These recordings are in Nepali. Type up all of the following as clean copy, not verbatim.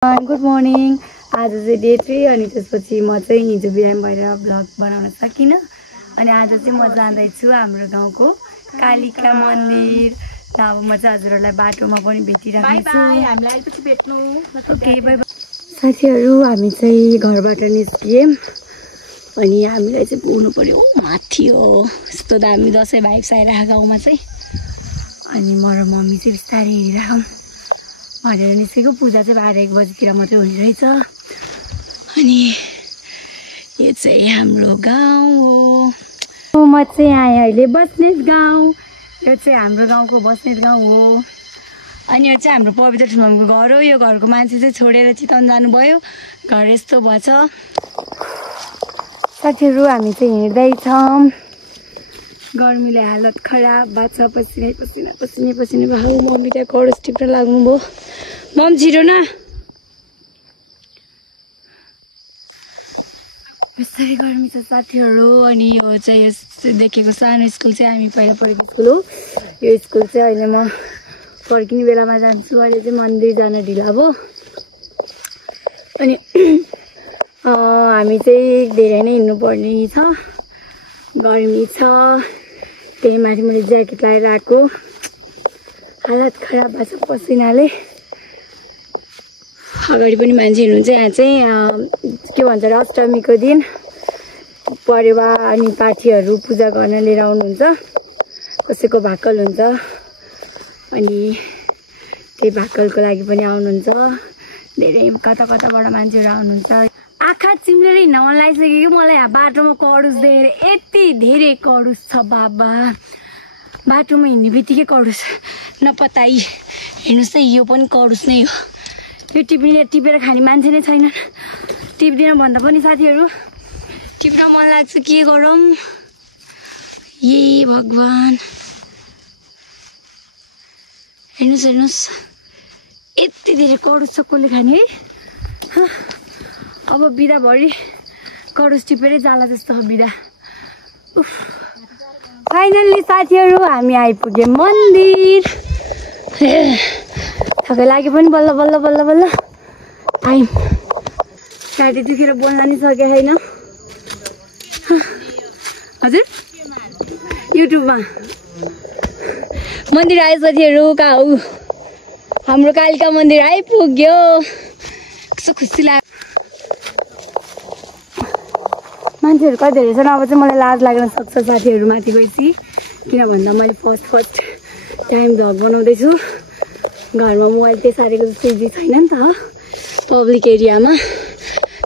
Good morning. आज चाहिँ डे 3 अनि त्यसपछि म चाहिँ हिजो बिहान भएर भ्लग बनाउन सकिनँ अनि आज चाहिँ म जाँदैछु हाम्रो गाउँको कालिका मन्दिर। अब म चाहिँ हजुरहरूलाई बाटोमा पनि भेटिरहेको छु। Okay bye bye. साथीहरू हामी चाहिँ घरबाट निस्कियौँ अनि हामीलाई चाहिँ पुग्नु पर्यो माथि हो। यस्तो दामी दसैँ भाइब्स आइरहेको गाउँमा चाहिँ। अनि म र मम्मी चाहिँ बिस्तारै हिँडिरहेछौँ भनेर निस्केको। पूजा चाहिँ 12-1 बजीतिर मात्रै हुने रहेछ। अनि यो चाहिँ हाम्रो गाउँ हो। म चाहिँ आएँ अहिले बस्नेत गाउँ। यो चाहिँ हाम्रो गाउँको बस्नेत गाउँ हो। अनि यो चाहिँ हाम्रो पवित्र ठुलोको घर हो। यो घरको मान्छे चाहिँ छोडेर चितवन जानुभयो। घर यस्तो भएछ। साथीहरू हामी चाहिँ हिँड्दैछौँ। गर्मीले हालत खराब भएको छ। पसिनै भयो। मम्मी त्यहाँ कडस टिप्न लाग्नुभयो। मम छिटो न। बिस्तारै गर्मी छ साथीहरू। अनि यो चाहिँ यस देखेको सानो स्कुल चाहिँ हामी पहिला पढेको स्कुल हो। यो स्कुल चाहिँ अहिले म फर्किने बेलामा जान्छु। अहिले चाहिँ मन्दिर जान ढिला भयो। अनि हामी चाहिँ धेरै नै हिँड्नुपर्ने छ। गर्मी छ। त्यही माथि मैले ज्याकेट लगाएर आएको। हालत खराब भएको छ पसिनाले। अगाडि पनि मान्छे हुनुहुन्छ। यहाँ चाहिँ के भन्छ र अष्टमीको दिन परेवा अनि पाठीहरू पूजा गर्न लिएर आउनुहुन्छ। कसैको भाकल हुन्छ अनि त्यही भाकलको लागि पनि आउनुहुन्छ। धेरै कता कताबाट मान्छेहरू आउनुहुन्छ। आँखा चिम्लेर हिँड्न मन लागिसक्यो कि मलाई। यहाँ बाटोमा कडुस देखेर यति धेरै कडुस छ बाबा। बाटोमा हिँड्ने बित्तिकै कडुस नपताई। हेर्नुहोस् त यो पनि कडुस नै हो। यो टिपेर खाने मान्छे नै छैन। टिप्दिन भन्दा पनि साथीहरू टिप्न मन लाग्छ। के गरौँ ए भगवान्। हेर्नुहोस् यति धेरै कडुस छ। कसले खाने है। अब बिदाभरि कडुस टिपेरै जाला जस्तो हो बिदा। फाइनल्ली साथीहरू हामी आइपुग्यौँ मन्दिर। थकै लाग्यो पनि बल्ल आयौँ। छाती दुखेर बोल्न नि सके छैन। हजुर युट्युबमा मन्दिर आयो साथीहरू। कहाँ हो हाम्रो कालिका मन्दिर आइपुग्यो। कस्तो खुसी लाग्यो। मान्छेहरू कति धेरै छन्। अब चाहिँ मलाई लाज लाग्न सक्छ साथीहरू माथि गएपछि। किन भन्दा मैले फर्स्ट टाइम भ्लग बनाउँदैछु। घरमा मोबाइल त्यही सारेको जस्तो इजी छैन नि त पब्लिक एरियामा।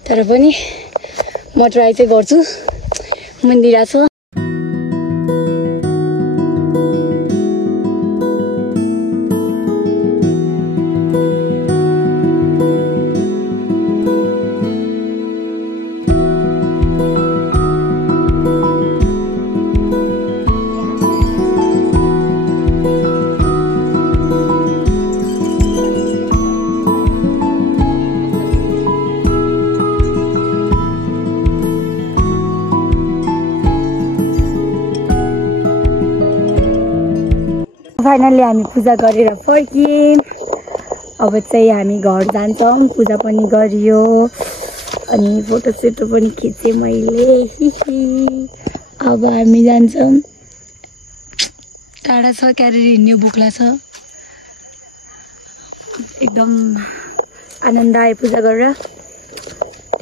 तर पनि म ट्राई चाहिँ गर्छु। मन्दिर आएको छ। फाइनल्ली हामी पूजा गरेर फर्कियौँ। अब चाहिँ हामी घर जान्छौँ। पूजा पनि गरियो अनि फोटोसोटो पनि खिचेँ मैले। अब हामी जान्छौँ। टाढा छ क्यारेर हिँड्ने बोक्ला छ। एकदम आनन्द आयो पूजा गरेर।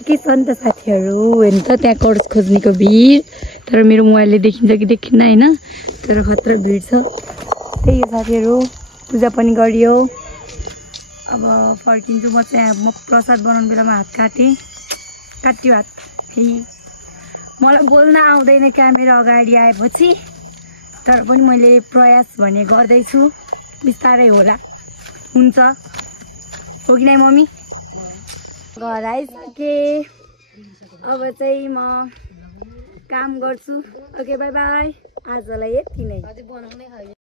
के छ नि त साथीहरू। हेर्नु त त्यहाँ कडुस खोज्नेको भिड। तर मेरो मोबाइलले देखिन्छ कि देखिन्न होइन। तर खतरा भिड छ। त्यही हो साथीहरू। पूजा पनि गरियो। अब फर्किन्छु म चाहिँ। म प्रसाद बनाउनु बेलामा हात काट्यो हात। मलाई बोल्न आउँदैन क्यामेरा अगाडि आएपछि। तर पनि मैले प्रयास भने गर्दैछु। बिस्तारै होला हुन्छ। हो कि नै मम्मी। घर आइसकेँ। अब चाहिँ म काम गर्छु। Okay bye bye. आजलाई यति नै।